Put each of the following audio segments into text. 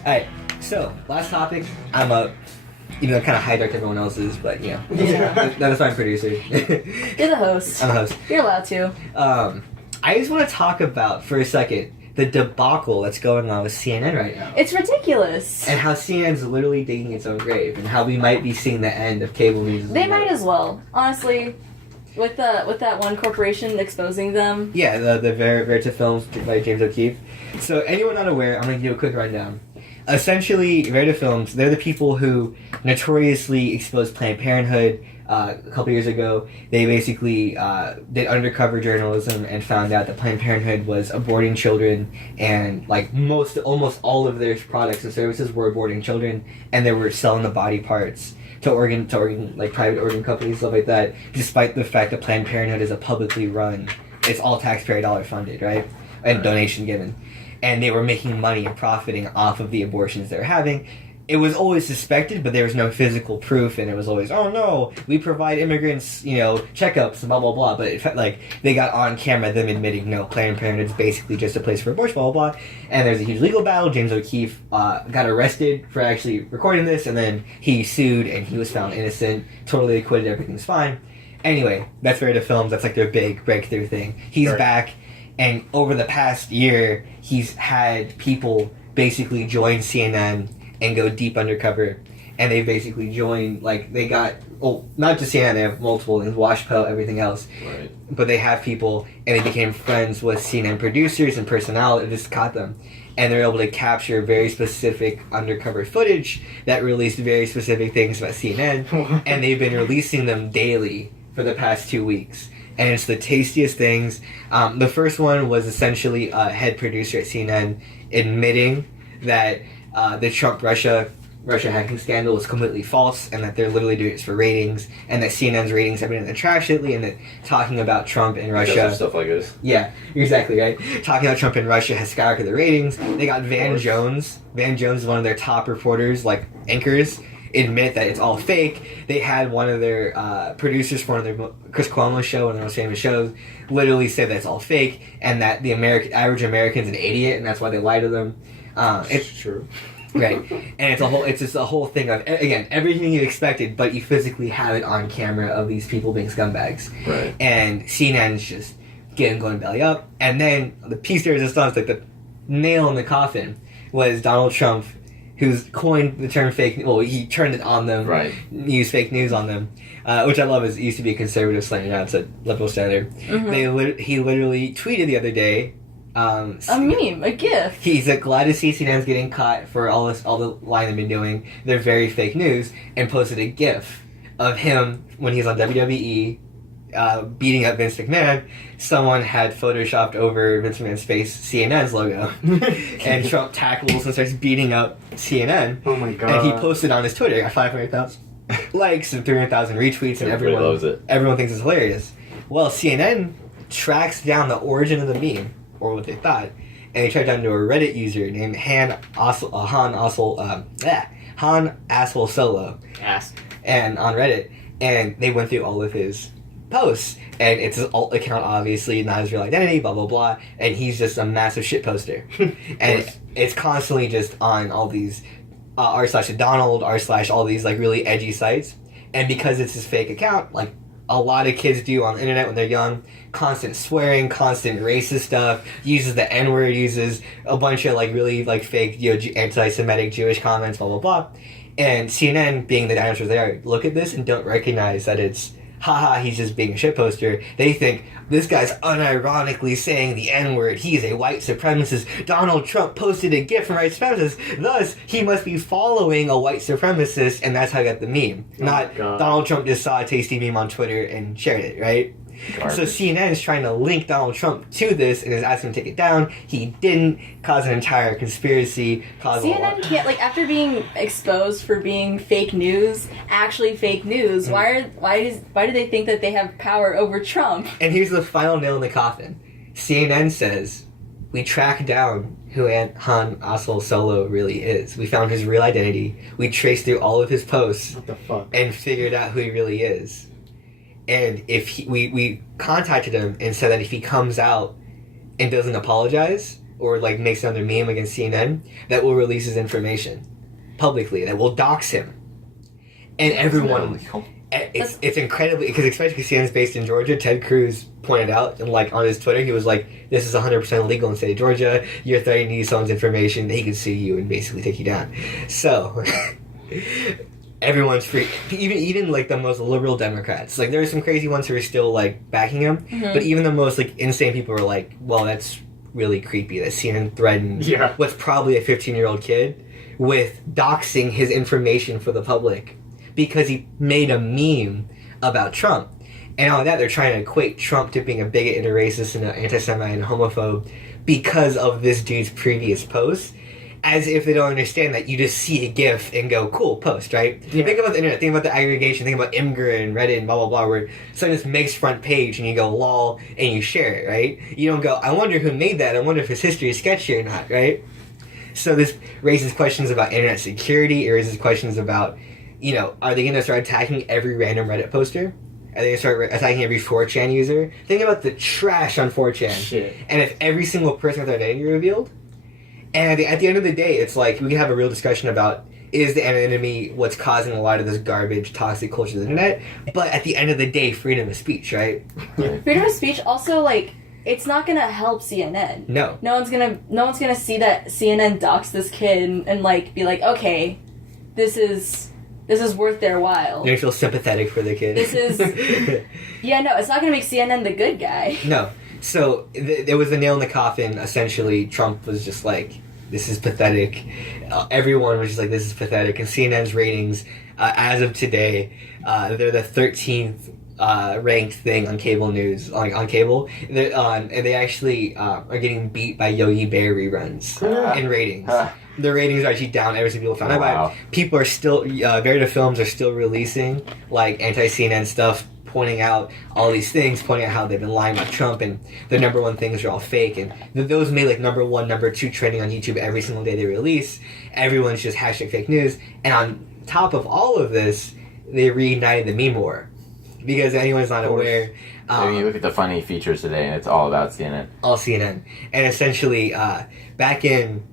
Alright, so, last topic. I'm up. Even though I kind of hijacked everyone else's, but Yeah. that was my producer. You're the host. I'm the host. You're allowed to. I just want to talk about, for a second, the debacle that's going on with CNN right now. It's ridiculous. And how CNN's literally digging its own grave, and how we might be seeing the end of cable news. They might as well. Honestly, with that one corporation exposing them. Yeah, the Verita films by James O'Keefe. So anyone not aware, I'm going to do a quick rundown. Essentially, Verita Films, they're the people who notoriously exposed Planned Parenthood a couple years ago. They basically did undercover journalism and found out that Planned Parenthood was aborting children, and like almost all of their products and services were aborting children, and they were selling the body parts to organ like private organ companies, stuff like that, despite the fact that Planned Parenthood is a publicly run, it's all taxpayer dollar funded, right? And donation given. And they were making money and profiting off of the abortions they were having. It was always suspected, but there was no physical proof, and it was always, oh no, we provide immigrants, checkups, blah, blah, blah. But it felt like they got on camera them admitting, no, Planned Parenthood is basically just a place for abortion, blah, blah, blah. And there's a huge legal battle. James O'Keefe got arrested for actually recording this, and then he sued, and he was found innocent, totally acquitted, everything's fine. Anyway, that's Verita Films. That's like their big breakthrough thing. He's back. And over the past year, he's had people basically join CNN and go deep undercover. And they basically joined, they got, not just CNN, they have multiple things, WashPo, everything else. Right. But they have people, and they became friends with CNN producers and personnel that just caught them. And they're able to capture very specific undercover footage that released very specific things about CNN. And they've been releasing them daily for the past 2 weeks. And it's the tastiest things. The first one was essentially a head producer at CNN admitting that the Trump-Russia hacking scandal was completely false, and that they're literally doing it for ratings, and that CNN's ratings have been in the trash lately, and that talking about Trump and Russia... Stuff like this. Yeah, exactly, right? Talking about Trump and Russia has skyrocketed the ratings. They got Van Jones. Van Jones is one of their top reporters, anchors, admit that it's all fake. They had one of their producers for one of their Chris Cuomo show, one of their most famous shows, literally say that it's all fake, and that the average American's an idiot, and that's why they lie to them. It's true. Right, and it's just a whole thing of, again, everything you expected, but you physically have it on camera of these people being scumbags. Right. And CNN's just going belly up, and then the piece de resistance, the nail in the coffin, was Donald Trump, who's coined the term fake news. Well, he turned it on them, right? Used fake news on them, which I love. It used to be a conservative slang, now it's a liberal standard. Mm-hmm. He literally tweeted the other day. A meme, a GIF. He's glad to see CNN's getting caught for all the lying they've been doing. They're very fake news, and posted a GIF of him when he's on WWE. Beating up Vince McMahon. Someone had photoshopped over Vince McMahon's face CNN's logo, and Trump tackles and starts beating up CNN. Oh my god! And he posted on his Twitter, got 500,000 likes and 300,000 retweets, and everyone loves it. Everyone thinks it's hilarious. Well, CNN tracks down the origin of the meme, or what they thought, and they tracked down to a Reddit user named Han Asshole Solo, and on Reddit, and they went through all of his posts, and it's his alt account, obviously not his real identity, blah blah blah, and he's just a massive shit poster. And it's constantly just on all these r/Donald, r/ all these really edgy sites. And because it's his fake account, a lot of kids do on the internet when they're young, constant swearing, constant racist stuff, uses the N-word, uses a bunch of really fake anti-Semitic Jewish comments, blah blah blah. And CNN, being the dinosaurs they are, look at this and don't recognize that it's he's just being a shitposter. They think, this guy's unironically saying the N-word. He's a white supremacist. Donald Trump posted a GIF from white supremacists. Thus, he must be following a white supremacist, and that's how I got the meme. Not Donald Trump just saw a tasty meme on Twitter and shared it, right? Garbage. So CNN is trying to link Donald Trump to this and is asking him to take it down. He didn't. Cause an entire conspiracy. CNN can't, after being exposed for being fake news, actually fake news, why do they think that they have power over Trump? And here's the final nail in the coffin. CNN says, we tracked down who Han Asshole Solo really is. We found his real identity. We traced through all of his posts. What the fuck? And figured out who he really is. And if we contacted him and said that if he comes out and doesn't apologize, or like makes another meme against CNN that will release his information publicly, that will dox him. And everyone, it's incredibly, because especially because CNN's based in Georgia, Ted Cruz pointed out, and like on his Twitter, he was like, this is 100% illegal in the state of Georgia, you're threatening to use someone's information, he can sue you and basically take you down. So, everyone's free, even like the most liberal Democrats, like there are some crazy ones who are still like backing him, but even the most like insane people are like, well, that's really creepy that CNN threatened what's probably a 15-year-old kid with doxing his information for the public because he made a meme about Trump. And all that, they're trying to equate Trump to being a bigot and a racist and an anti-Semite and homophobe because of this dude's previous posts, as if they don't understand that you just see a GIF and go, cool, post, right? Yeah. Think about the internet, think about the aggregation, think about Imgur and Reddit and blah, blah, blah, where someone just makes front page and you go, lol, and you share it, right? You don't go, I wonder who made that, I wonder if his history is sketchy or not, right? So this raises questions about internet security, it raises questions about, you know, are they going to start attacking every random Reddit poster? Are they going to start attacking every 4chan user? Think about the trash on 4chan. Shit. And if every single person with their identity revealed, and at the end of the day, it's like, we can have a real discussion about, is the anonymity what's causing a lot of this garbage, toxic culture of the internet? But at the end of the day, freedom of speech, right? Freedom of speech also, like, it's not gonna help CNN. No. No one's gonna see that CNN doxed this kid and like, be like, okay, this is worth their while. You feel sympathetic for the kid. This is... Yeah, no, it's not going to make CNN the good guy. No. So, there was a nail in the coffin. Essentially, Trump was just like, this is pathetic. Everyone was just like, this is pathetic. And CNN's ratings, as of today, they're the 13th ranked thing on cable news, on cable. And they actually are getting beat by Yogi Bear reruns in ratings. The ratings are actually down ever since people found out about it. People are still, Verita Films are still releasing, like, anti-CNN stuff, pointing out all these things, pointing out how they've been lying about Trump, and the number one things are all fake, and those made, like, number one, number two trending on YouTube every single day they release. Everyone's just hashtag fake news. And on top of all of this, they reignited the meme war. Because anyone's not aware... you look at the funny features today, and it's all about CNN. All CNN. And essentially, back in...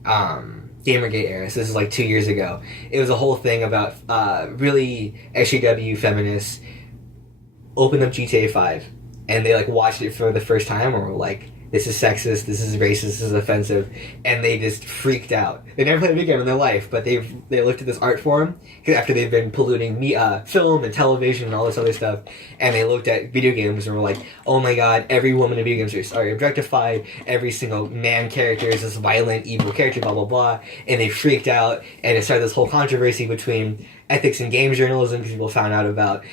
Gamergate era, so this is like 2 years ago, it was a whole thing about really SJW feminists opened up GTA 5 and they like watched it for the first time and were like, this is sexist, this is racist, this is offensive, and they just freaked out. They never played a video game in their life, but they looked at this art form after they've been polluting film and television and all this other stuff, and they looked at video games and were like, oh my god, every woman in video games are objectified, every single man character is this violent, evil character, blah, blah, blah, and they freaked out, and it started this whole controversy between ethics in game journalism, because people found out about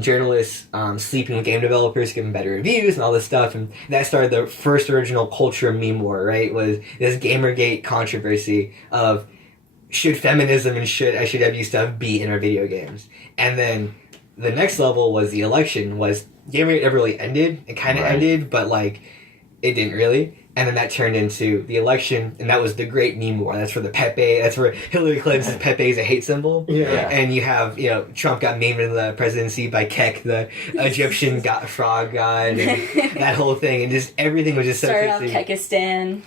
journalists sleeping with game developers, giving better reviews and all this stuff, and that started the first original culture meme war, right? Was this Gamergate controversy of should feminism and should SJW stuff be in our video games? And then the next level was the election. Was Gamergate never really ended? It kind of ended, but like it didn't really. And then that turned into the election, and that was the great meme war. That's where the Pepe, that's where Hillary Clinton's Pepe is a hate symbol. Yeah. And you have, you know, Trump got memed into the presidency by Kek, the Egyptian frog god, and that whole thing. And just everything was just so Started off Kekistan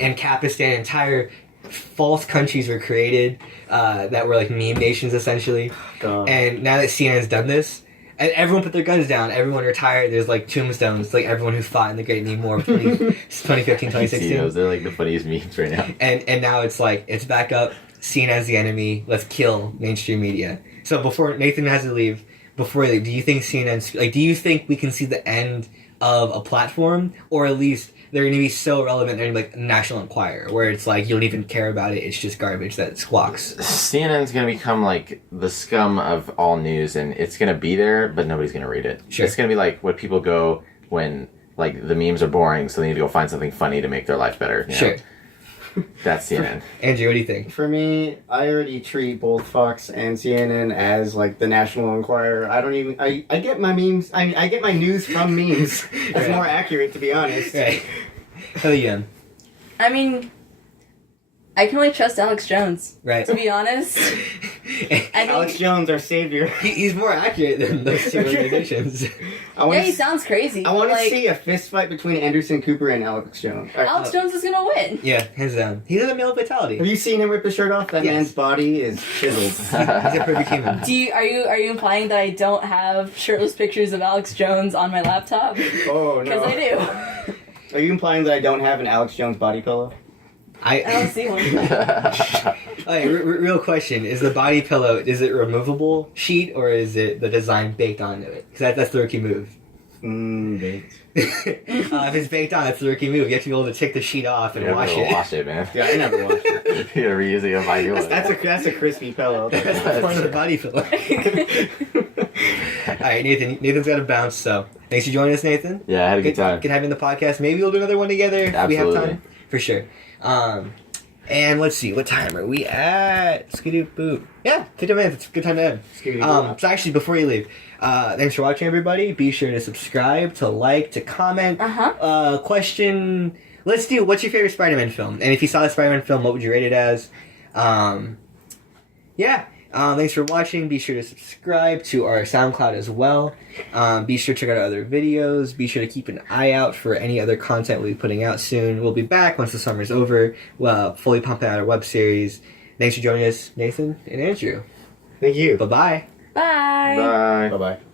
and Kapistan, entire false countries were created that were like meme nations, essentially. And now that CNN's done this, and everyone put their guns down. Everyone retired. There's like tombstones, like everyone who fought in the Great Meme War of 2015, 2016. Those are like the funniest memes right now. And now it's like, it's back up. Seen as the enemy. Let's kill mainstream media. So before Nathan has to leave, before you leave, do you think CNN's, like, do you think we can see the end of a platform, or at least they're going to be so relevant they're going to be like National Enquirer, where it's like you don't even care about it, it's just garbage that squawks? CNN's going to become like the scum of all news, and it's going to be there, but nobody's going to read it. Sure. It's going to be like what people go when like the memes are boring, so they need to go find something funny to make their life better. You know? Sure. That's CNN. Andrew, what do you think? For me, I already treat both Fox and CNN as like the National Enquirer. I don't even. I get my memes. I get my news from memes. That's more accurate, to be honest. Right. How about you, Em? I mean, I can only trust Alex Jones. Right. To be honest, Alex Jones, our savior. He's more accurate than those two organizations. He sounds crazy. I want to like, see a fist fight between Anderson Cooper and Alex Jones. Alex Jones is gonna win. Yeah, hands down. He has a male vitality. Have you seen him rip his shirt off? That Yes. man's body is chiseled. He's a perfect human. Are you implying that I don't have shirtless pictures of Alex Jones on my laptop? Oh Because no! I do. Are you implying that I don't have an Alex Jones body pillow? I don't see one. Okay, real question: is the body pillow a removable sheet or is it the design baked onto it? Because that's the rookie move. Baked. If it's baked on, that's the rookie move. You have to be able to take the sheet off and wash it. Wash it, man. Yeah, I never watched it. You're reusing it by you. That's a crispy pillow. That's the part of the body pillow. All right, Nathan. Nathan's got to bounce. So thanks for joining us, Nathan. Yeah, I had a good time. Good having the podcast. Maybe we'll do another one together if we have Absolutely. time. For sure. And let's see, what time are we at? Skidoo boop. Yeah, 50 minutes. It's a good time to end. So actually, before you leave, thanks for watching, everybody. Be sure to subscribe, to like, to comment. Question. Let's do. What's your favorite Spider-Man film? And if you saw the Spider-Man film, what would you rate it as? Yeah. Thanks for watching. Be sure to subscribe to our SoundCloud as well. Be sure to check out our other videos. Be sure to keep an eye out for any other content we'll be putting out soon. We'll be back once the summer's over. Well, fully pumping out our web series. Thanks for joining us, Nathan and Andrew. Thank you. Bye-bye. Bye. Bye. Bye-bye.